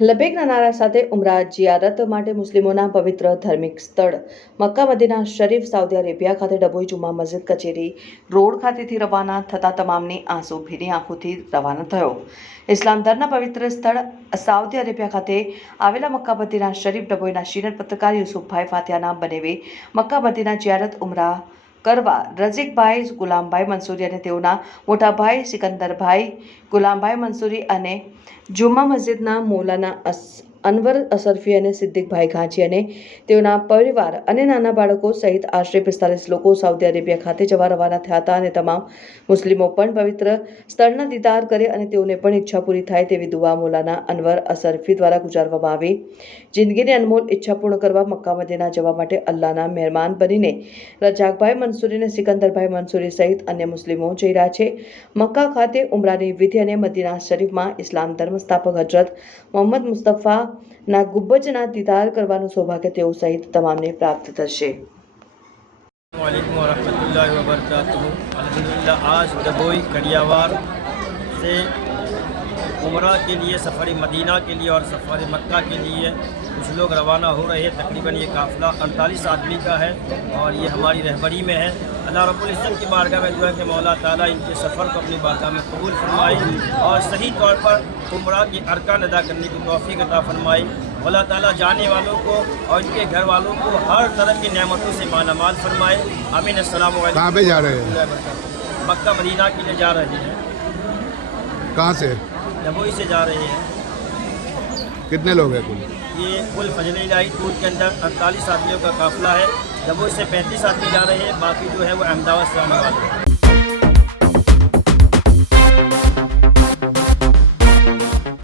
લબેકના નારા સાથે ઉમરા જિયારત માટે મુસ્લિમોના પવિત્ર ધાર્મિક સ્થળ. Mecca Medina Sharif, Saudi Arabia ખાતે ડભોઈ જુમા મસ્જિદ કચેરી રોડ ખાતેથી રવાના થતા તમામની આંસુ ભીની આંખોથી રવાના થયો. ઇસ્લામ ધર્મના પવિત્ર સ્થળ સાઉદી અરેબિયા ખાતે આવેલા મક્કા મદીના શરીફ ડભોઈના શીરત પત્રકાર યુસુફભાઈ ફાતિયાના બનેવે મક્કા મદીના જિયારત ઉમરા કરવા રઝીકભાઈ, ગુલામભાઈ મંસૂરી અને તેઓના મોટાભાઈ સિકંદરભાઈ, ગુલામભાઈ મંસૂરી અને જુમ્મા મસ્જિદના મૌલાના અસ અનવર અસરફી અને સિદ્દીકભાઈ ઘાંચી અને તેઓના પરિવાર અને નાના બાળકો સહિત આશરે પિસ્તાલીસ લોકો સાઉદી અરેબિયા ખાતે જવા રવાના થયા હતા અને તમામ મુસ્લિમો પણ પવિત્ર સ્થળના દીદાર કરે અને તેઓને પણ ઈચ્છા પૂરી થાય તેવી દુઆ મોલાના અનવર અસરફી દ્વારા ગુજારવામાં આવી. જિંદગીની અનમોલ ઈચ્છા પૂર્ણ કરવા મક્કા મદીના જવા માટે અલ્લાહના મહેમાન બનીને રજાકભાઈ મંસૂરી અને સિકંદરભાઈ મંસૂરી સહિત અન્ય મુસ્લિમો જઈ રહ્યા છે. મક્કા ખાતે ઉમરાની વિધિ અને મદીના શરીફમાં ઇસ્લામ ધર્મ સ્થાપક હજરત મોહમ્મદ ના ગુબ્બજના દીદાર કરવાનું સૌભાગ્ય તેઓ સહિત તમામને પ્રાપ્ત થશે. આજ ડભોઈ કડિયાવાડ عمرہ کے لیے سفر مدینہ کے لیے اور سفر مکہ کے لیے کچھ لوگ روانہ ہو رہے ہیں۔ تقریباً یہ قافلہ اڑتالیس آدمی کا ہے اور یہ ہماری رہبری میں ہے۔ اللہ رب العزت کی بارگاہ میں دعا کہ مولا تعالیٰ ان کے سفر کو اپنی بارگاہ میں قبول فرمائے اور صحیح طور پر عمرہ کی ارکان ادا کرنے کی توفیق عطا فرمائے۔ اللہ تعالیٰ جانے والوں کو اور ان کے گھر والوں کو ہر طرح کی نعمتوں سے مالا مال فرمائے۔ امین السلام علیکم۔ جا رہے ہیں؟ مکہ مدینہ کے لیے جا رہے ہیں کہاں سے؟ डबोई से जा रहे हैं। कितने लोग हैं कुल? ये कुल फजल इलाही टूर के अंदर अड़तालीस आदमियों का काफिला है। डबोई से पैंतीस आदमी जा रहे हैं बाकी जो है वो अहमदाबाद से आने वाले हैं।